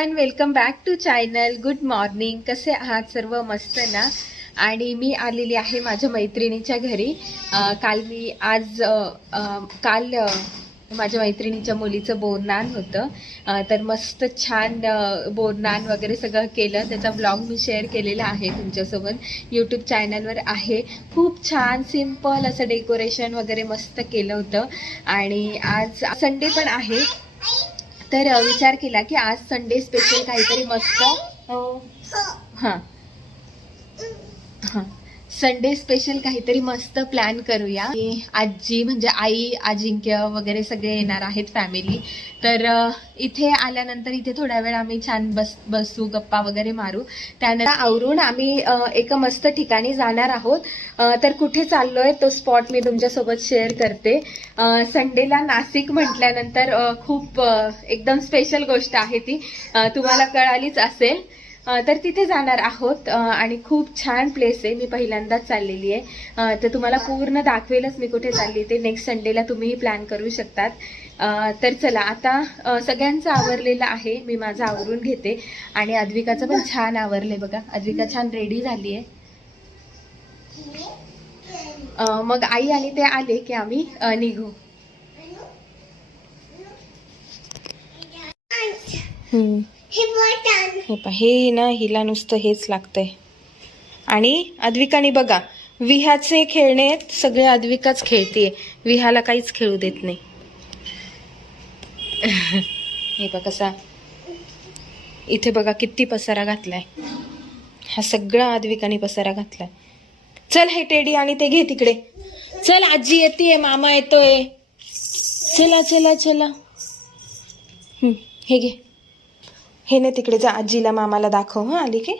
Everyone welcome back to channel good morning कसे आहात सर्व मस्त ना? आणि मी आलेली आहे माझ्या मैत्रिणीच्या घरी. काल मी आज काल माझ्या मैत्रिणीच्या मुलीचं बोरनान होतं. तर मस्त छान बोरनान वगैरे सगळं केलं. त्याचा ब्लॉग मी शेअर केलेला आहे तुमच्यासोबत. यूट्यूब चॅनलवर आहे. खूप छान सिंपल असं डेकोरेशन वगैरे मस्त केलं होतं. आणि आज संडे पण आहे. तर विचार केला की आज संडे स्पेशल काहीतरी मस्त हां. हां. संडे स्पेशल काहीतरी मस्त प्लॅन करूया. आजी म्हणजे आई अजिंक्य वगैरे सगळे येणार आहेत फॅमिली तर इथे आल्यानंतर इथे थोड्या वेळ आम्ही छान बस बसू गप्पा वगैरे मारू. त्यानंतर आवरून आम्ही एका मस्त ठिकाणी जाणार आहोत. तर कुठे चाललोय तो स्पॉट मी तुमच्यासोबत शेअर करते. संडेला नाशिक म्हटल्यानंतर खूप एकदम स्पेशल गोष्ट आहे ती. तुम्हाला कळालीच असेल. तर तिथे जाणार आहोत. आणि खूप छान प्लेस आहे. मी पहिल्यांदाच चाललेली आहे. तर तुम्हाला पूर्ण दाखवेलच मी कुठे चालली ते. नेक्स्ट संडेला तुम्हीही प्लॅन करू शकतात. तर चला आता सगळ्यांचं आवरलेलं आहे. मी माझं आवरून घेते. आणि अद्विकाचं पण छान आवरले बघा. अद्विका छान रेडी झाली आहे. मग आई आणि ते आले की आम्ही निघू. हम्म. हे पा हे ना हिला नुसतं हेच लागतंय. आणि अद्विकाने बघा विहाचे खेळणे सगळे अद्विकाच खेळते विहाला काहीच खेळू देत नाही. हे बघा कसा इथे बघा किती पसारा घातलाय. हा सगळा अद्विकाने पसारा घातलाय. चल हे टेडी आणि ते घे तिकडे. चल आजी येते मामा येतोय. चला चला चला. हे घे. हे नाही तिकडे जा आजीला मामाला दाखव हं आली की?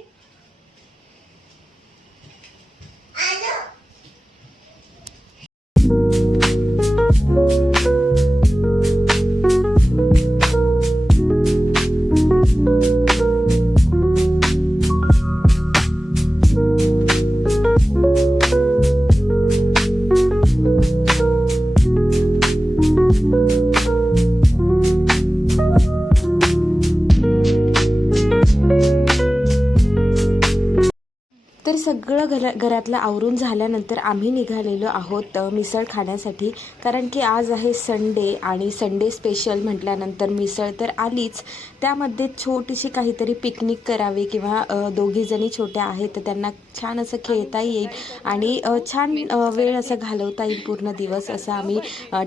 तर सगळं घरा घरातलं आवरून झाल्यानंतर आम्ही निघालेलो आहोत मिसळ खाण्यासाठी. कारण की आज आहे संडे आणि संडे स्पेशल म्हटल्यानंतर मिसळ तर आलीच. त्यामध्ये छोटीशी काहीतरी पिकनिक करावी किंवा दोघीजणी छोट्या आहेत तर त्यांना छान असं खेळता येईल. आणि छान वेळ असं घालवता येईल पूर्ण दिवस असं आम्ही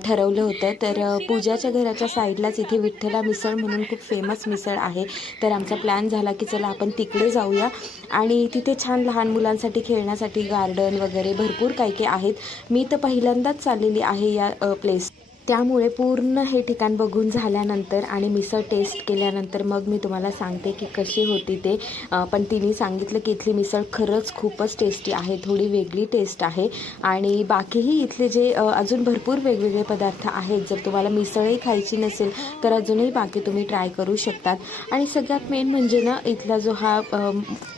ठरवलं होतं. तर पूजाच्या घराच्या साईडलाच इथे विठ्ठला मिसळ म्हणून खूप फेमस मिसळ आहे. तर आमचा प्लॅन झाला की चला आपण तिकडे जाऊया. आणि तिथे छान लहान मुलांसाठी खेळण्यासाठी गार्डन वगैरे भरपूर काही काही आहेत. मी तर पहिल्यांदाच चाललेली आहे या प्लेस त्यामुळे पूर्ण हे ठिकाण बघून झाल्यानंतर आणि मिसळ टेस्ट केल्यानंतर मग मी तुम्हाला सांगते की कशी होती ते. पण तिने सांगितलं की इथली मिसळ खरंच खूपच टेस्टी आहे थोडी वेगळी टेस्ट आहे. आणि बाकीही इथले जे अजून भरपूर वेगवेगळे पदार्थ आहेत जर तुम्हाला मिसळही खायची नसेल तर अजूनही बाकी तुम्ही ट्राय करू शकतात. आणि सगळ्यात मेन म्हणजे ना इथला जो हा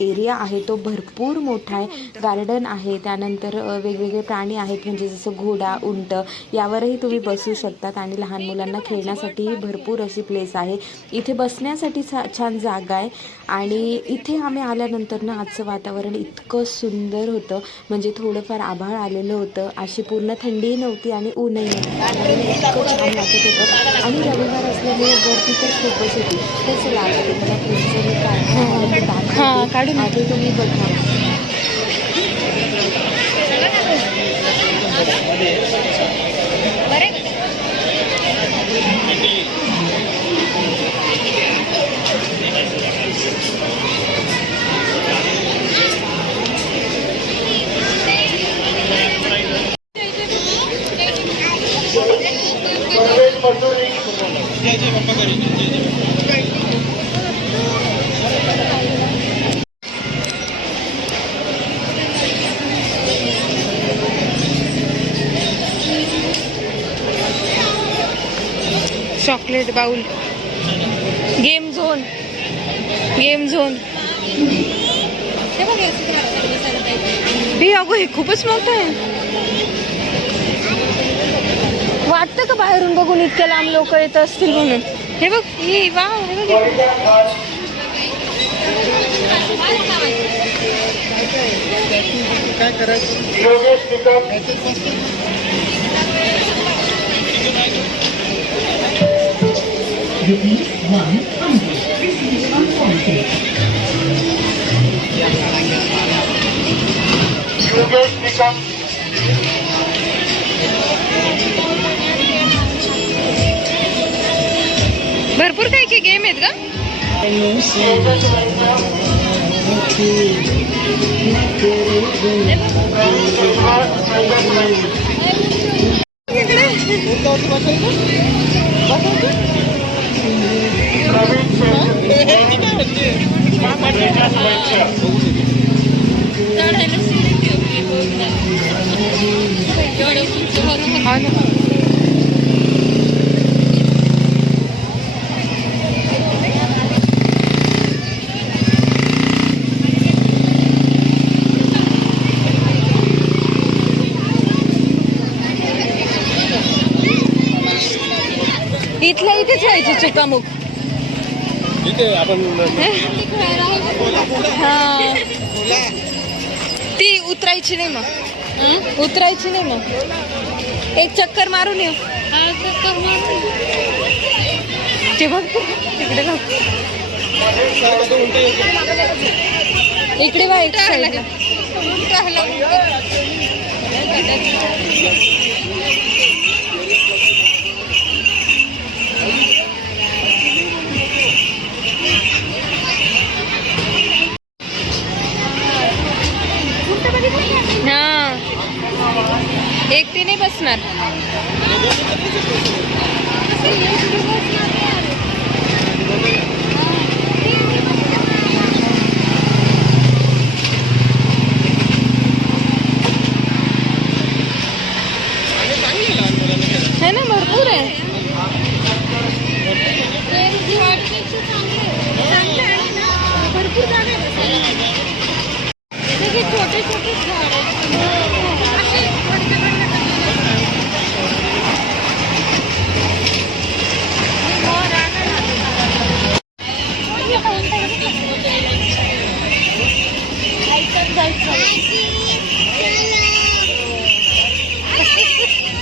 एरिया आहे तो भरपूर मोठा आहे. गार्डन आहे त्यानंतर वेगवेगळे प्राणी आहेत म्हणजे जसं घोडा उंट यावरही तुम्ही बसू शकतात आणि लहान मुलांना खेळण्यासाठीही भरपूर अशी प्लेस आहे. इथे बसण्यासाठी छा छान जागा आहे. आणि इथे आम्ही आल्यानंतर ना आजचं वातावरण इतकं सुंदर होतं. म्हणजे थोडंफार आभाळ आलेलं होतं. अशी पूर्ण थंडीही नव्हती आणि ऊनही नव्हतं. इतकं छान वाटत होतं. आणि रविवार असल्यामुळे गर्दी तर खूपच होती. चला आता तुम्हाला पुढचं मी आधी तुम्ही बघा. Bowl. Game zone game zone हे अगो हे खूपच मोठं आहे. वाटतं का बाहेरून बघून इतक्या लांब लोक येत असतील म्हणून? हे बघ हे वा हे बघ. काय करायचं? भरपूर काही काही गेम आहेत का? हा ना. इथल्या इथेच व्हायची चुकामुक आपण हा. ती उतरायची नाही मग. उतरायची नाही मग. एक चक्कर मारून येऊ ते बघ तिकडे इकडे बघ एक साईडला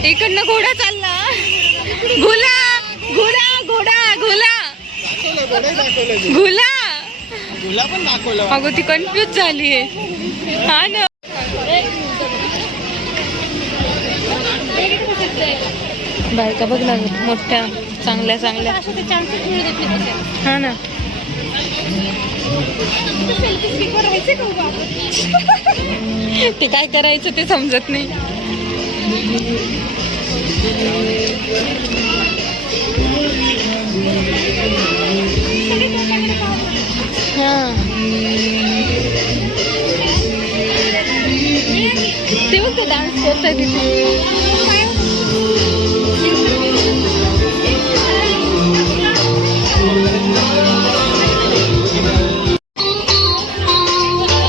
इकडनं घोडा चालला. घोला घोडा घोडा घोला. घोला तुला पण दाखवलं. अगं ती कन्फ्युज झालीये. हा ना बायका बघ ना मोठ्या चांगल्या चांगल्या. हा ना. ते काय करायचं ते समजत नाही. हा. ते डान्स करताय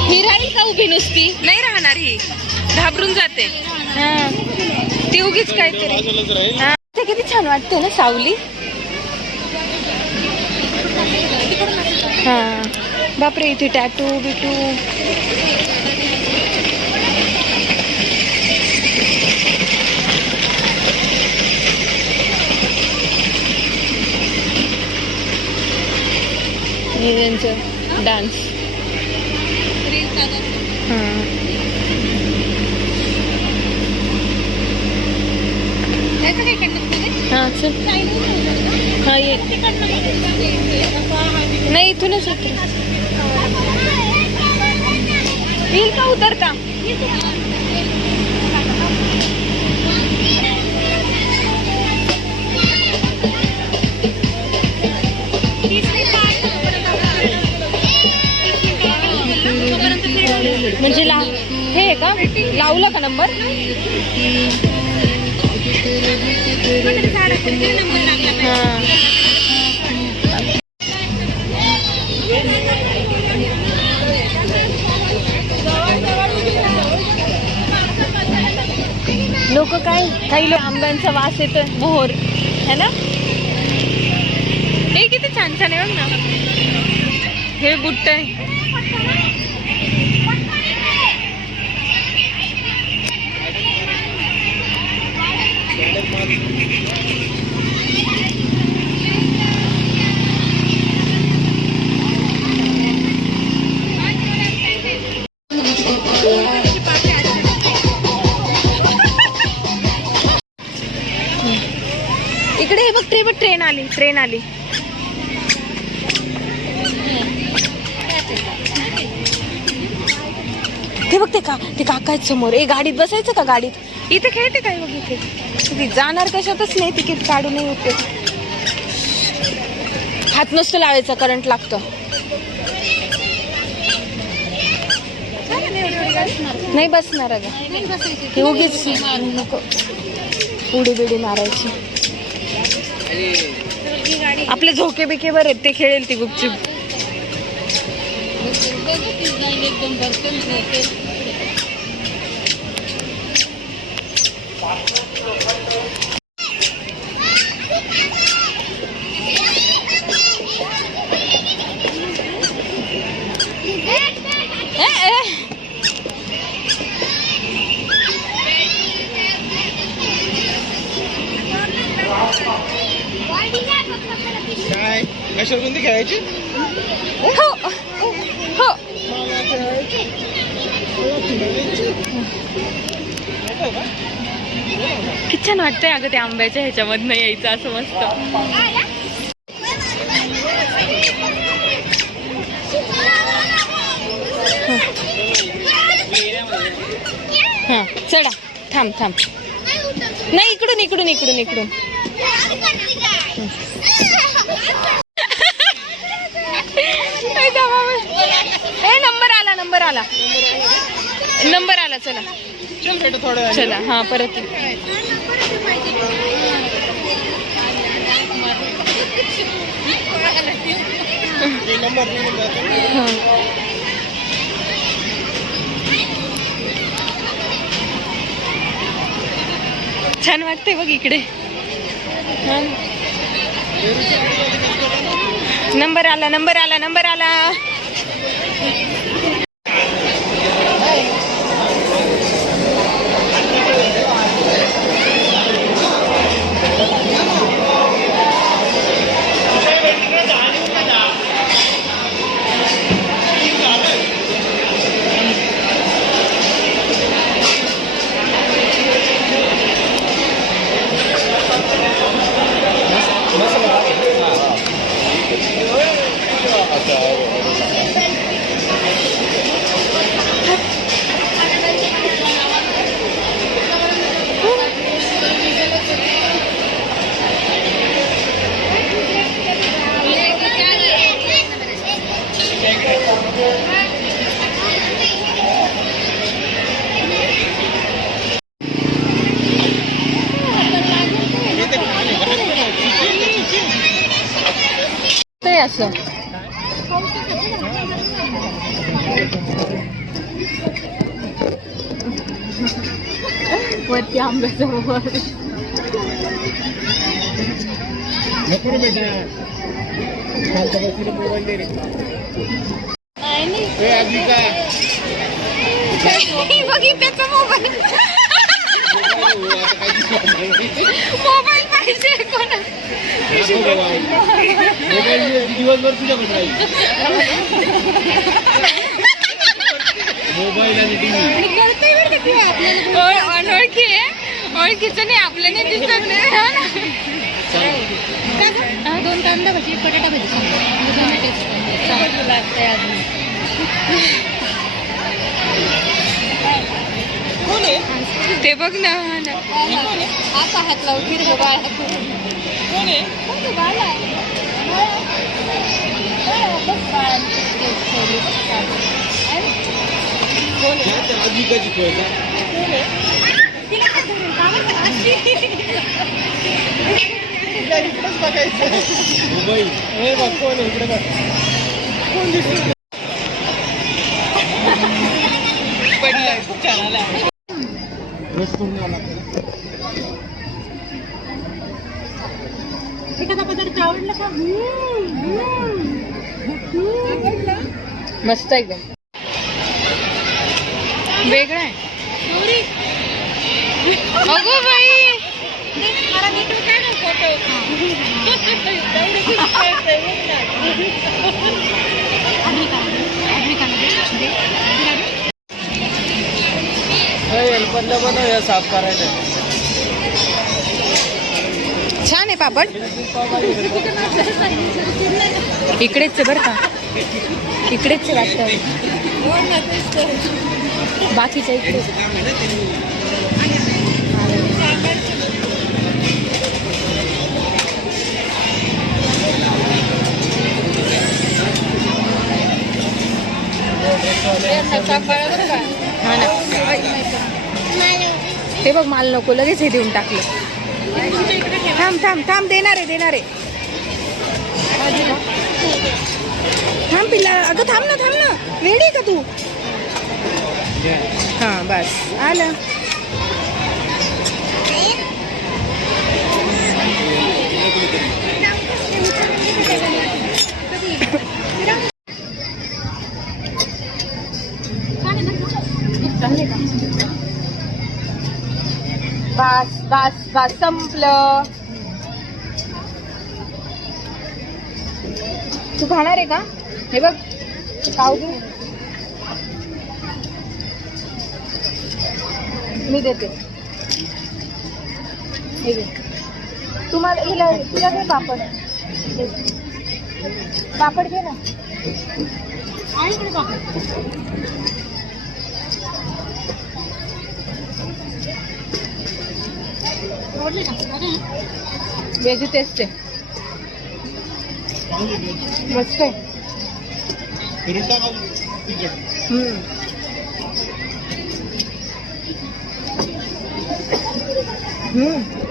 ही राहील का उभी नुसती? नाही राहणार ही. घाबरून जाते. हा. ती उगीच काहीतरी. ते किती छान वाटते ना सावली. हा. बापरे इथे टॅटू बिटू. हे त्यांचं डान्स हा. हा चल. हा ये. नाही इथूनच उतर येईल का उतरता? म्हणजे ला हे आहे का? लावला का नंबर लोक काय? काही लोक आंब्यांचा वास येतो मोहर है ना? हे किती छान छान आहे बघ ना. हे बुट्ट. आहे इकडे हे बघ ट्रे बघ ट्रेन आली ट्रेन आली. ते बघ ते का ते काका समोर. ए गाडीत बसायचं का गाडीत? इथे खेळते काय बघ इथे? ती जाणार कशातच नाही तिकीट काढूनही होते हात नसतो लावायचा करंट लागतो. नाही बसणार अगं. उगीच नको. उडी बिडी मारायची. आपले झोके बिके बरे आहेत ते खेळेल ती गुपचूप. खेळायची हो. हो? किती छान वाटतंय अगं त्या आंब्याच्या ह्याच्यामधनं यायचं असं मस्त. हा चढा. थांब थांब. नाही इकडून इकडून इकडून इकडून ए, थांबा बस. ए नंबर आला. नंबर आला चला. थोडं चला हा परत छान वाटते बघ इकडे. नंबर आला नंबर आला नंबर आला. इथे खाली गाडी बनवायची. ते ए, आजी काय त्याचा मोबाईल मोबाईल हो, पाहिजे कोणा मोबाईल दिवसभर तुझ्याकडे राहील. मोबाईल आणि टीव्ही. अनोळखी ओळखीचं नाही आपलं नाही दिसत. नाही हा ना? दोन कांदा भाजी बटाटा भाजी. टेस्ट लागते अजून ते बघ ना. हा ना. आता हात लावून बाळा. कोण आहे? हे बघ कोण आहे? दिसत एखादा पदार्थ आवडला का मस्त एकदम. वेगळं आहे. अगो बाई. बदला बनव साफ करायचं. छान आहे पापड. इकडेच आहे बरं का. इकडेच आहे वाटतं. बाकीच्या इकडे. बघ माल नको लगेच हे देऊन टाकलं. थांब थांब थांब देणार आहे देणार आहे. थांब पिल्ला अगं थांब ना थांब ना. वेळ आहे का तू? हां बस. आलं. बास बास बास संपलं. तू खाणार आहे का? हे बघ खाऊ घे. मी देते. हे घे. तुम्हाला हिला तुला घे पापड. पापड घे ना. आहे पापड. याची टेस्ट आहे मस्त आहे हम्म. हम्म.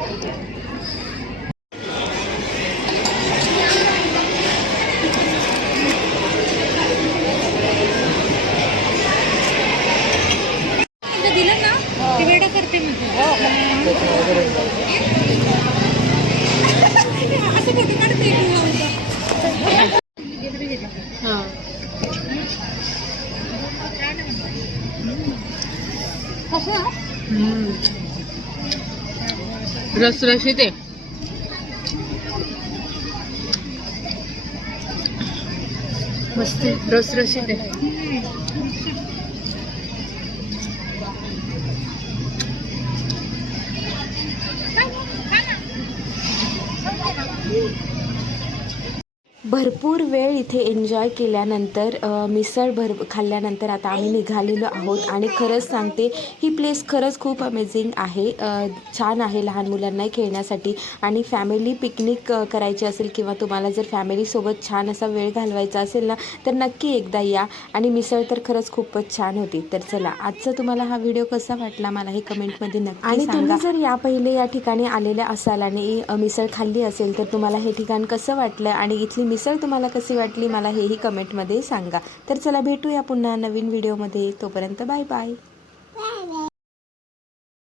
रसरशीत आहे. मस्त आहे, रसरशीत आहे. भरपूर वेळ इथे एन्जॉय केल्यानंतर मिसळ भर खाल्ल्यानंतर आता आम्ही निघालेलो आहोत. आणि खरंच सांगते ही प्लेस खरंच खूप अमेझिंग आहे. छान आहे लहान मुलांनाही खेळण्यासाठी. आणि फॅमिली पिकनिक करायची असेल किंवा तुम्हाला जर फॅमिलीसोबत छान असा वेळ घालवायचा असेल ना तर नक्की एकदा या. आणि मिसळ तर खरंच खूपच छान होती. तर चला आजचा तुम्हाला हा व्हिडिओ कसा वाटला मला हे कमेंटमध्ये नक्की आणि तुम्ही जर या पहिले या ठिकाणी आलेल्या असाल आणि मिसळ खाल्ली असेल तर तुम्हाला हे ठिकाण कसं वाटलं? आणि इथली मिसळ तुम्हाला कशी वाटली मला हेही कमेंटमध्ये सांगा. तर चला भेटूया पुन्हा नवीन व्हिडिओमध्ये तोपर्यंत बाय बाय